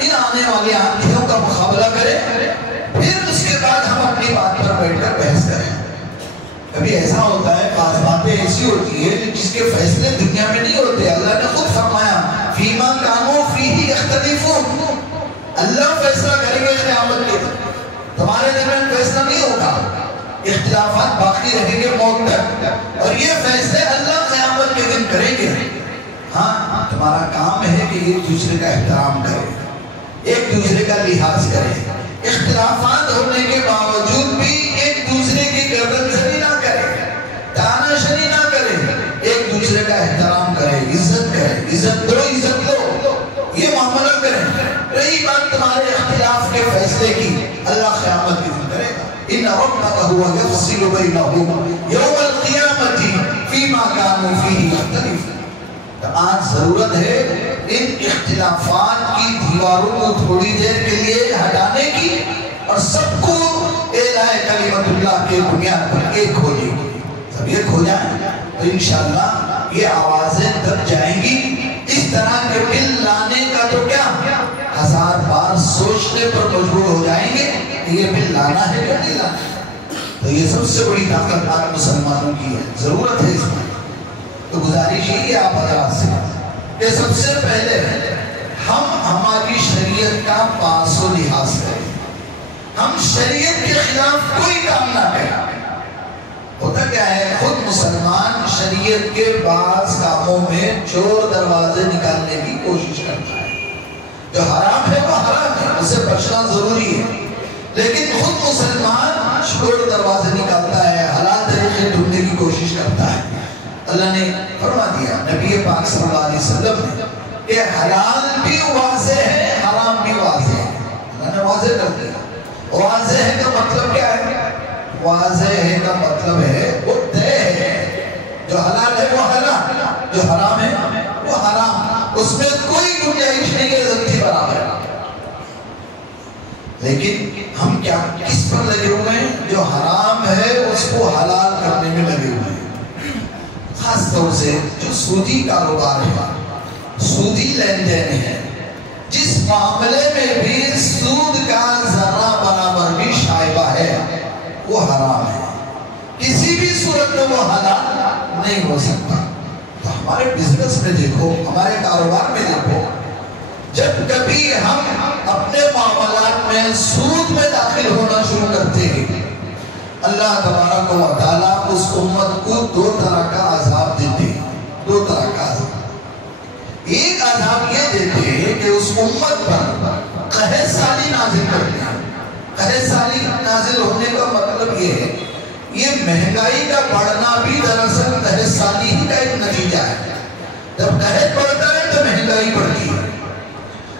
ان آنے والے آنکھوں کا مقابلہ کریں، پھر اس کے بعد ہم اپنی بات پر بیٹھ کر بحث کریں۔ کبھی ایسا ہوتا ہے، بعض باتیں ایسی ہوتی ہے جس کے فیصلے دنیا میں نہیں ہوتے، اللہ نے خود فرمایا فیما کانوا فیہ یختلفون، اللہ فیصلہ کریں گے قیامت کے دن، تمہارے درمیان فیصلہ نہیں ہوگا، اختلافات باقی رہیں گے موت تک، اور یہ فیصلے اللہ قیامت کے دن کریں گے۔ ہاں تمہارا کام ہے کہ ایک دوسرے کا احترام کرے، ایک دوسرے کا لحاظ کرے، اختلافات ہونے کے باوجود بھی ایک دوسرے کی گردن زنی نہ کرے، تانا شنی نہ کرے، ایک دوسرے کا احترام کرے، عزت کرے، عزت دو عزت لو، یہ معاملہ کریں۔ رہی بات تمہارے اختلاف کے فیصلے کی، اللہ قیامت کے دن کرے گا۔ ان ربک هو یفصل بینہم یوم القیامۃ فیما کانوا فیہ یختلفون۔ تو آج ضرورت ہے ان اختلافات کی دیواروں کو تھوڑی دیر کے لیے ہٹانے کی، اور سب کو اعلاء کلمت اللہ کے بنیاد پر ایک ہونے کی۔ سب ایک ہو جائیں تو انشاءاللہ یہ آوازیں دب جائیں گی۔ اس طرح کے مل لانے کا تو کیا 1000 بار سوچنے پر مجبور ہو جائیں گے کہ یہ مل لانا ہے یا نہیں لانا ہے۔ تو یہ سب سے بڑی طاقت آج مسلمانوں کی ہے، ضرورت ہے اس میں۔ تو گزارش یہ آپ حضرات سے کہ سب سے پہلے ہم ہماری شریعت کا پاس و لحاظ کریں، ہم شریعت کے خلاف کوئی کام نہ کریں۔ ہوتا کیا ہے، خود مسلمان شریعت کے بعض کاموں میں چور دروازے نکالنے کی کوشش کرتا ہے، جو حرام ہے وہ حرام ہے، اسے بچنا ضروری ہے، لیکن خود مسلمان چور دروازے نکالتا ہے، حلال طریقے ڈھونڈنے کی کوشش کرتا ہے۔ اللہ نے فرما دیا نبی پاک صلی اللہ علیہ وسلم نے کہ حلال بھی واضح ہے، حرام بھی واضح ہے، اللہ نے واضح کر دیا۔ واضح ہے کا مطلب کیا ہے؟ واضح ہے کا مطلب ہے وہ طے ہے، جو حلال ہے وہ حلال، جو حرام ہے وہ حرام، اس میں کوئی گنجائش نہیں ہے زندگی برابر۔ لیکن ہم کیا کس پر لگے ہوئے ہیں؟ جو حرام ہے اس کو حلال کرنے میں لگے ہوئے ہیں۔ خاص طور سے جو سودی کاروبار ہے، سودی لین دین ہے، جس معاملے میں بھی سود کا ذرہ برابر بھی شائبہ ہے وہ حرام ہے۔ کسی بھی صورت میں وہ حلال نہیں ہو سکتا۔ تو ہمارے بزنس میں دیکھو، ہمارے کاروبار میں دیکھو، جب کبھی ہم اپنے معاملات میں سود میں داخل ہونا شروع کرتے ہیں، اللہ تبارک و تعالیٰ اس امت کو دو طرح کا عذاب دیتے ہیں۔ دو طرح کا عذاب، ایک عذاب یہ دیتے ہیں کہ اس امت پر قحط سالی نازل کرتے ہیں۔ قحط سالی نازل ہونے کا مطلب یہ ہے، یہ مہنگائی کا بڑھنا بھی دراصل قحط سالی ہی کا ایک نتیجہ ہے۔ جب قحط بڑھتا ہے تو مہنگائی بڑھتی ہے،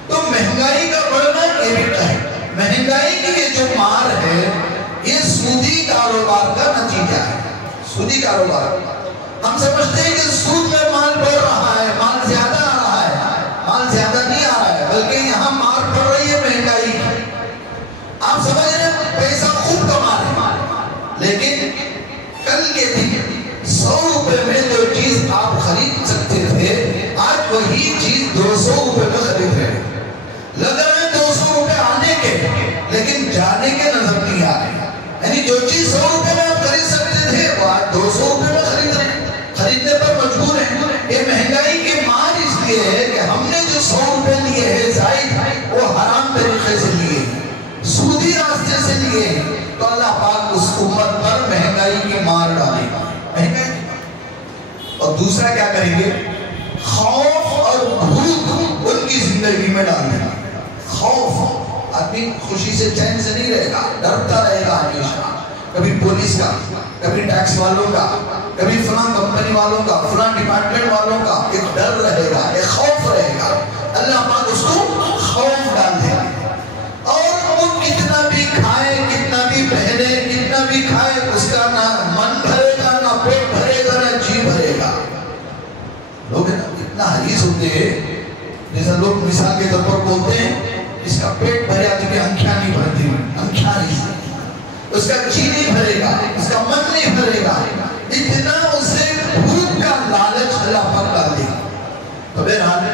تو مہنگائی کا بڑھنا یہ بھی قحط، مہنگائی کی یہ جو مار ہے یہ سودی کاروبار کا نتیجہ ہے۔ سودی کاروبار، ہم سمجھتے ہیں کہ سود میں مال بڑھ رہا ہے، مال زیادہ آ رہا ہے، مال زیادہ نہیں آ رہا ہے، بلکہ یہاں مار پڑ رہی ہے مہنگائی کی۔ آپ سمجھ رہے ہیں پیسہ خوب کما رہے ہیں، لیکن کل کے دن 100 روپے میں جو چیز آپ خرید سکتے تھے، آج وہی چیز 200 روپے میں خرید رہے ہیں۔ لگ رہے ہیں 200 روپے آنے کے، لیکن جانے کے نظر نہیں آ رہے۔ یعنی جو چیز 100 روپے میں آپ خرید سکتے تھے وہ آج 200 روپے میں خرید رہے ہیں، خریدنے پر مجبور ہیں۔ یہ مہنگائی کی مار اس لیے ہے کہ ہم نے جو 100 روپے لیے ہیں زائد، وہ حرام طریقے سے لیے ہیں، سودی راستے سے لیے ہیں، تو اللہ پاک اس امت پر مہنگائی کی مار ڈالے گا، مہنگائی کی مار۔ اور دوسرا کیا کریں گے؟ خوف اور بھوک ان کی زندگی میں ڈال دیں گا۔ خوف، آدمی خوشی سے چین سے نہیں رہے گا، ڈرتا رہے گا ہمیشہ، کبھی پولیس کا، کبھی ٹیکس والوں کا، کبھی فلاں کمپنی والوں کا، فلاں ڈپارٹمنٹ والوں کا، ایک ڈر رہے گا، ایک خوف رہے گا۔ اللہ پاک اس کو خوف ڈال دے گا، اور وہ کتنا بھی کھائے، کتنا بھی پہنے، کتنا بھی کھائے، اس کا نہ من بھرے گا، نہ پیٹ بھرے گا، نہ جی بھرے گا۔ لوگ اتنا حریص ہوتے ہیں، جیسا لوگ مثال کے طور پر بولتے ہیں، اس کا پیٹ بھرے آج کی انکھیاں نہیں بھرتی، انکھیاں نہیں، اس کا جی نہیں بھرے گا، اس کا من نہیں بھرے گا، اتنا اسے بھوک کا لالچ اللہ پر ڈال دے گا۔ تو بہرحال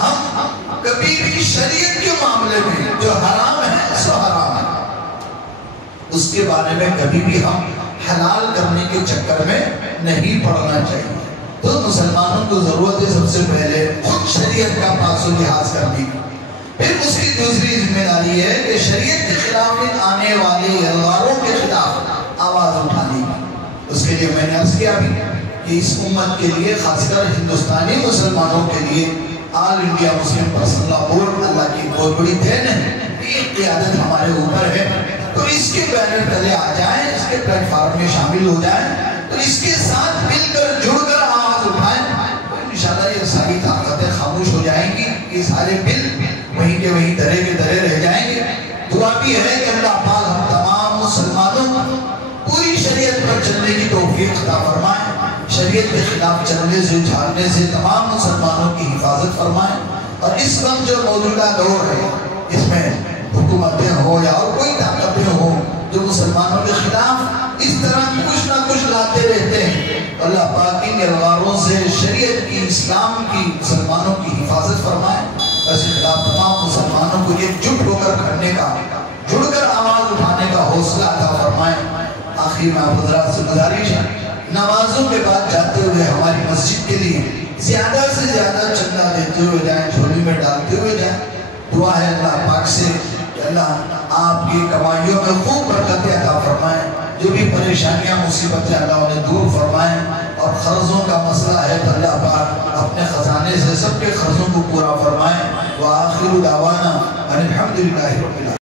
ہم کبھی بھی شریعت کے معاملے میں جو حرام ہے سو حرام ہے، اس کے بارے میں کبھی بھی ہم حلال کرنے کے چکر میں نہیں پڑنا چاہیے۔ تو مسلمانوں کو ضرورت ہے سب سے پہلے خود شریعت کا پاس و لحاظ کرنے کی، پھر اس کی دوسری ذمہ داری ہے کہ شریعت کے خلاف آنے والے ادواروں کے خلاف آواز اٹھانے کی۔ اس کے لیے میں نے عرض کیا بھی کہ اس امت کے لیے، خاص کر ہندوستانی مسلمانوں کے لیے، آل انڈیا مسلم پرسنل لا بورڈ اللہ کی بہت بڑی دین ہے، یہ قیادت ہمارے اوپر ہے، تو اس کے بینر تلے آ جائیں، اس کے پلیٹ فارم میں شامل ہو جائیں، تو اس کے ساتھ مل کر جڑ کر آواز اٹھائیں، تو انشاءاللہ یہ ساری طاقتیں خاموش ہو جائیں گی، یہ سارے بل وہیں کے وہیں درے کے درے رہ جائیں گے۔ دعا بھی ہے کہ اللہ پاک ہم تمام مسلمانوں پوری شریعت پر چلنے کی توفیق عطا فرمائیں، شریعت کے خلاف چلنے سے، جھاڑنے سے تمام مسلمانوں کی حفاظت فرمائیں، اور اس وقت جو موجودہ دور ہے اس میں حکومتیں ہوں یا اور کوئی طاقتیں ہوں جو مسلمانوں کے خلاف اس طرح کچھ نہ کچھ لاتے رہتے ہیں، اللہ پاک ان ادواروں سے شریعت کی، اسلام کی، مسلمانوں کی حفاظت فرمائیں۔ اس کے خلاف تمام مسلمانوں کو ایک جٹ ہو کر کھڑنے کا، جڑ کر آواز اٹھانے کا حوصلہ عطا فرمائیں۔ آخر میں آپ حضرات سے گزارش ہے، نمازوں کے بعد جاتے ہوئے ہماری مسجد کے لیے زیادہ سے زیادہ چندہ دیتے ہوئے جائیں، جھولی میں ڈالتے ہوئے جائیں۔ دعا ہے اللہ پاک سے کہ اللہ آپ کی کمائیوں میں خوب برکتیں عطا فرمائیں، جو بھی پریشانیاں مصیبتیں اللہ انہیں دور فرمائیں، اور قرضوں کا مسئلہ ہے تو اللہ پاک اپنے خزانے سے سب کے قرضوں کو پورا فرمائیں۔ وآخر دعوانا ان الحمدللہ رب العالمین۔